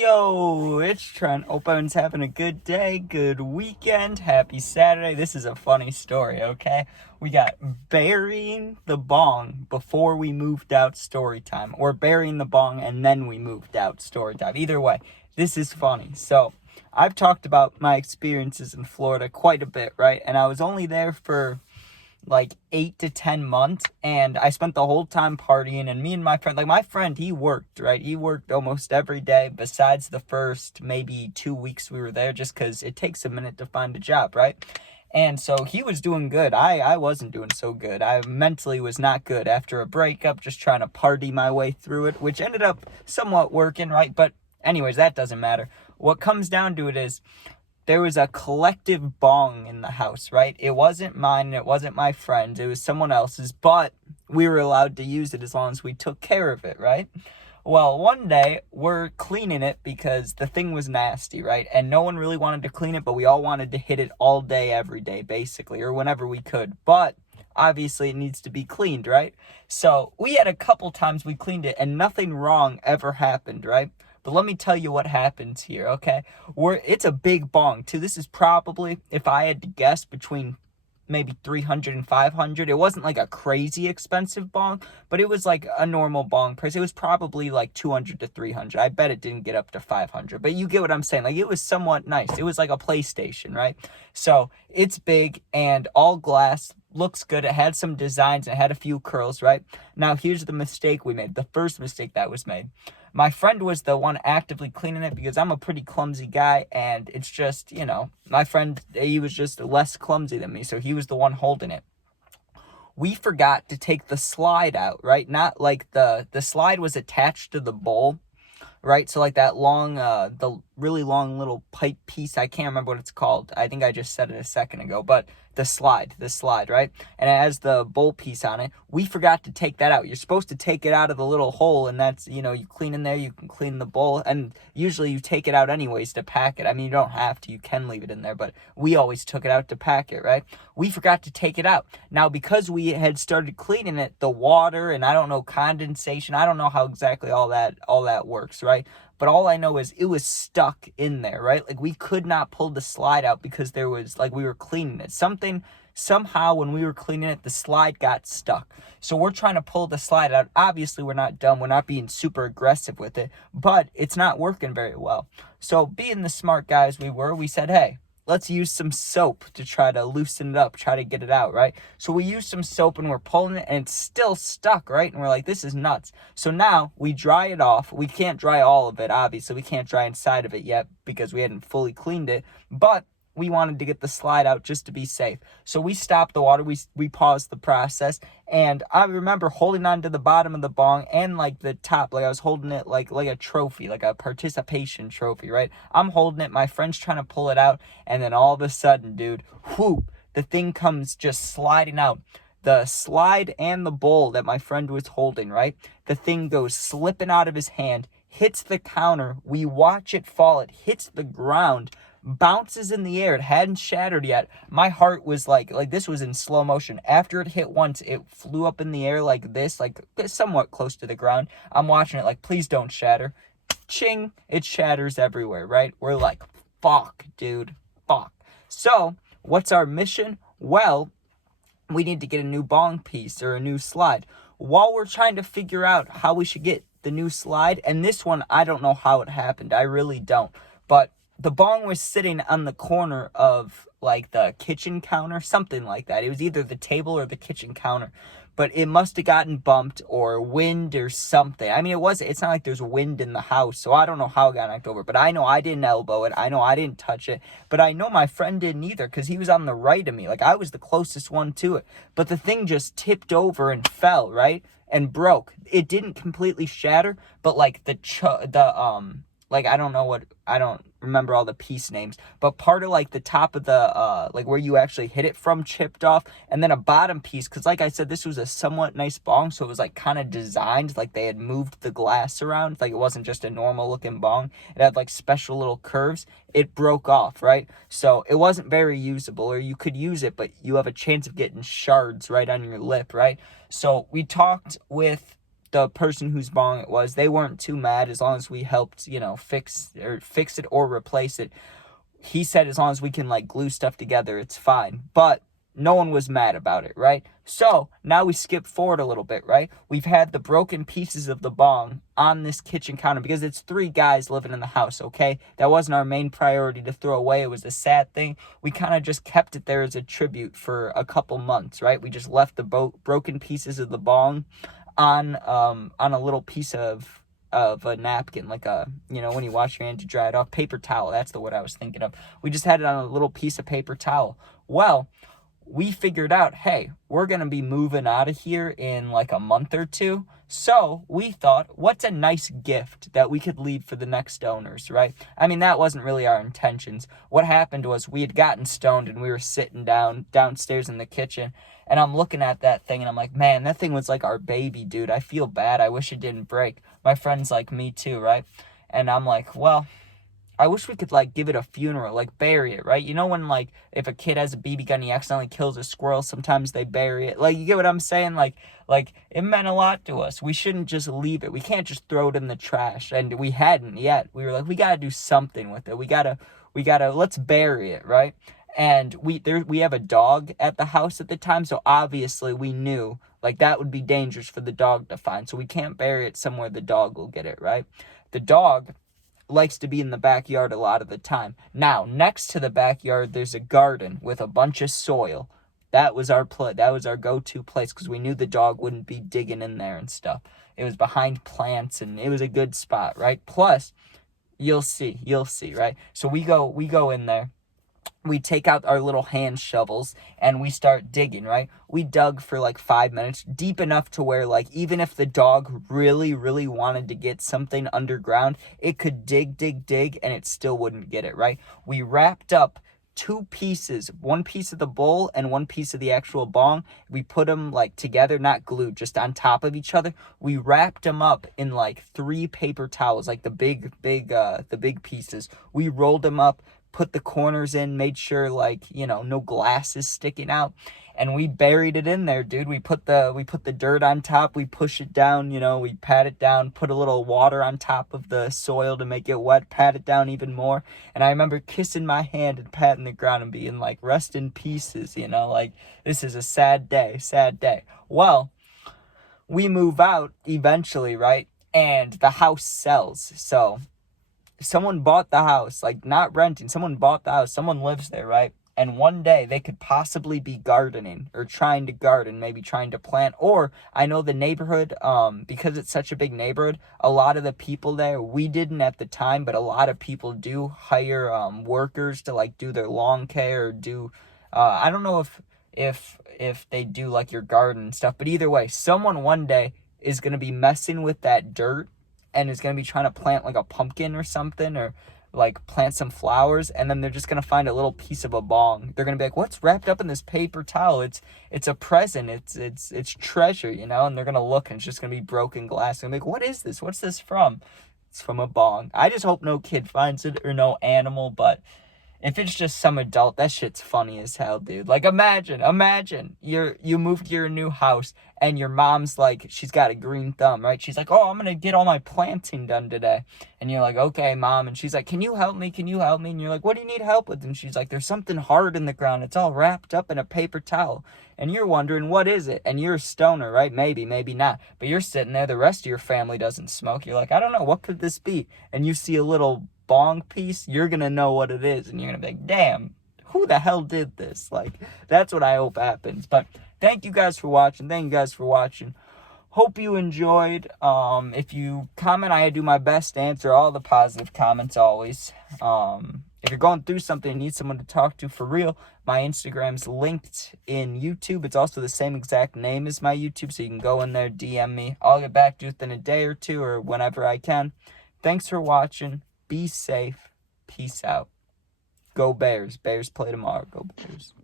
Yo, it's Trent. Hope everyone's having a good day, good weekend, happy Saturday. This is a funny story, okay? We got burying the bong before we moved out story time, or burying the bong and then we moved out story time. Either way, this is funny. So, I've talked about my experiences in Florida quite a bit, right? And I was only there for like 8 to 10 months, and I spent the whole time partying. And me and my friend, like my friend, he worked, right? He worked almost every day besides the first maybe 2 weeks we were there, just because it takes a minute to find a job, right? And so he was doing good. I wasn't doing so good. I mentally was not good after a breakup, just trying to party my way through it, which ended up somewhat working, right? But anyways, that doesn't matter. What comes down to it is there was a collective bong in the house, right? It wasn't mine, it wasn't my friend's, it was someone else's, but we were allowed to use it as long as we took care of it, right? Well, one day we're cleaning it because the thing was nasty, right? And no one really wanted to clean it, but we all wanted to hit it all day, every day, basically, or whenever we could. But obviously it needs to be cleaned, right? So we had a couple times we cleaned it and nothing wrong ever happened, right? But let me tell you what happens here, okay? It's a big bong, too. This is probably, if I had to guess, between maybe 300 and 500. It wasn't like a crazy expensive bong, but it was like a normal bong price. It was probably like 200 to 300. I bet it didn't get up to 500, but you get what I'm saying. Like, it was somewhat nice. It was like a PlayStation, right? So it's big and all glass, looks good. It had some designs. It had a few curls, right? Now here's the mistake we made. The first mistake that was made. My friend was the one actively cleaning it because I'm a pretty clumsy guy, and it's just, my friend, he was just less clumsy than me, so he was the one holding it. We forgot to take the slide out, right? Not like the slide was attached to the bowl, right? So like that long, the really long little pipe piece, I can't remember what it's called. I think I just said it a second ago, but the slide, right? And it has the bowl piece on it. We forgot to take that out. You're supposed to take it out of the little hole, and that's, you clean in there, you can clean the bowl, and usually you take it out anyways to pack it. I mean, you don't have to, you can leave it in there, but we always took it out to pack it, right? We forgot to take it out. Now, because we had started cleaning it, the water and I don't know, condensation, I don't know how exactly all that works, right? But all I know is it was stuck in there, right? Like, we could not pull the slide out because there was, like, we were cleaning it. Somehow when we were cleaning it, the slide got stuck. So we're trying to pull the slide out. Obviously, we're not dumb. We're not being super aggressive with it, but it's not working very well. So being the smart guys we said, hey, let's use some soap to try to loosen it up, try to get it out, right? So we use some soap and we're pulling it and it's still stuck, right? And we're like, this is nuts. So now we dry it off. We can't dry all of it, obviously. We can't dry inside of it yet because we hadn't fully cleaned it. But we wanted to get the slide out just to be safe. So we stopped the water, we paused the process, and I remember holding on to the bottom of the bong and like the top, like I was holding it like a trophy, like a participation trophy, right? I'm holding it, my friend's trying to pull it out, and then all of a sudden, dude, whoop, the thing comes just sliding out. The slide and the bowl that my friend was holding, right? The thing goes slipping out of his hand, hits the counter, we watch it fall, it hits the ground, bounces in the air. It hadn't shattered yet. My heart was like this was in slow motion. After it hit once, it flew up in the air like this, like somewhat close to the ground. I'm watching it like, please don't shatter. Ching, it shatters everywhere, right? We're like, fuck, dude, fuck. So what's our mission? Well, we need to get a new bong piece or a new slide. While we're trying to figure out how we should get the new slide, and this one, I don't know how it happened. I really don't. But the bong was sitting on the corner of like the kitchen counter, something like that. It was either the table or the kitchen counter, but it must have gotten bumped or wind or something. I mean, it's not like there's wind in the house, so I don't know how it got knocked over, but I know I didn't elbow it. I know I didn't touch it, but I know my friend didn't either because he was on the right of me. Like, I was the closest one to it, but the thing just tipped over and fell, right? And broke. It didn't completely shatter, but like like, I don't remember all the piece names, but part of like the top of the, like where you actually hit it from chipped off, and then a bottom piece, because like I said, this was a somewhat nice bong, so it was like kind of designed, like they had moved the glass around, like it wasn't just a normal looking bong, it had like special little curves. It broke off, right? So it wasn't very usable, or you could use it, but you have a chance of getting shards right on your lip, right? So we talked with the person whose bong it was, they weren't too mad as long as we helped, you know, fix it or replace it. He said as long as we can, like, glue stuff together, it's fine. But no one was mad about it, right? So now we skip forward a little bit, right? We've had the broken pieces of the bong on this kitchen counter because it's 3 guys living in the house, okay? That wasn't our main priority to throw away. It was a sad thing. We kind of just kept it there as a tribute for a couple months, right? We just left the broken pieces of the bong on a little piece of a napkin, like a, you know, when you wash your hands, you dry it off. Paper towel, that's the word I was thinking of. We just had it on a little piece of paper towel. Well, we figured out, hey, we're going to be moving out of here in like a month or two. So we thought, what's a nice gift that we could leave for the next owners, right? I mean, that wasn't really our intentions. What happened was we had gotten stoned and we were sitting downstairs in the kitchen. And I'm looking at that thing and I'm like, man, that thing was like our baby, dude. I feel bad. I wish it didn't break. My friend's like, me too, right? And I'm like, well, I wish we could, like, give it a funeral, like, bury it, right? You know when, like, if a kid has a BB gun, he accidentally kills a squirrel, sometimes they bury it. Like, you get what I'm saying? Like, it meant a lot to us. We shouldn't just leave it. We can't just throw it in the trash, and we hadn't yet. We were like, we gotta do something with it. We gotta, let's bury it, right? And we have a dog at the house at the time, so obviously we knew, like, that would be dangerous for the dog to find, so we can't bury it somewhere the dog will get it, right? The dog likes to be in the backyard a lot of the time. Now, next to the backyard, there's a garden with a bunch of soil. That was our go-to place because we knew the dog wouldn't be digging in there and stuff. It was behind plants and it was a good spot, right? Plus, you'll see, right? So we go in there. We take out our little hand shovels and we start digging, right? We dug for like 5 minutes, deep enough to where, like, even if the dog really, really wanted to get something underground, it could dig, and it still wouldn't get it, right? We wrapped up 2 pieces, 1 piece of the bowl and 1 piece of the actual bong. We put them, like, together, not glued, just on top of each other. We wrapped them up in like 3 paper towels, like the big pieces. We rolled them up, put the corners in, made sure, like, you know, no glass is sticking out, and we buried it in there, dude. We put the dirt on top, we push it down, you know, we pat it down, put a little water on top of the soil to make it wet, pat it down even more. And I remember kissing my hand and patting the ground and being like, rest in pieces, you know, like, this is a sad day. Well, we move out eventually, right? And the house sells. So someone bought the house, like, not renting, someone bought the house, someone lives there, right? And one day they could possibly be gardening or trying to garden, maybe trying to plant. Or I know the neighborhood, because it's such a big neighborhood, a lot of the people there, we didn't at the time, but a lot of people do hire workers to, like, do their lawn care or do, I don't know if they do, like, your garden and stuff, but either way, someone one day is going to be messing with that dirt and is going to be trying to plant, like, a pumpkin or something, or, like, plant some flowers, and then they're just going to find a little piece of a bong. They're going to be like, what's wrapped up in this paper towel? It's a present. It's treasure, you know? And they're going to look, and it's just going to be broken glass. And they're like, what is this? What's this from? It's from a bong. I just hope no kid finds it, or no animal, but if it's just some adult, that shit's funny as hell, dude. Like, imagine you moved to your new house and your mom's like, she's got a green thumb, right? She's like, oh, I'm gonna get all my planting done today. And you're like, okay, mom. And she's like, can you help me? And you're like, what do you need help with? And she's like, there's something hard in the ground. It's all wrapped up in a paper towel. And you're wondering, what is it? And you're a stoner, right? Maybe not. But you're sitting there, the rest of your family doesn't smoke. You're like, I don't know, what could this be? And you see a little bong piece, you're gonna know what it is, and you're gonna be like, damn, who the hell did this? Like, that's what I hope happens. But thank you guys for watching. Hope you enjoyed. If you comment, I do my best to answer all the positive comments always. If you're going through something and need someone to talk to for real, my Instagram's linked in YouTube. It's also the same exact name as my YouTube, so you can go in there, DM me. I'll get back to you within a day or two or whenever I can. Thanks for watching. Be safe. Peace out. Go Bears. Bears play tomorrow. Go Bears.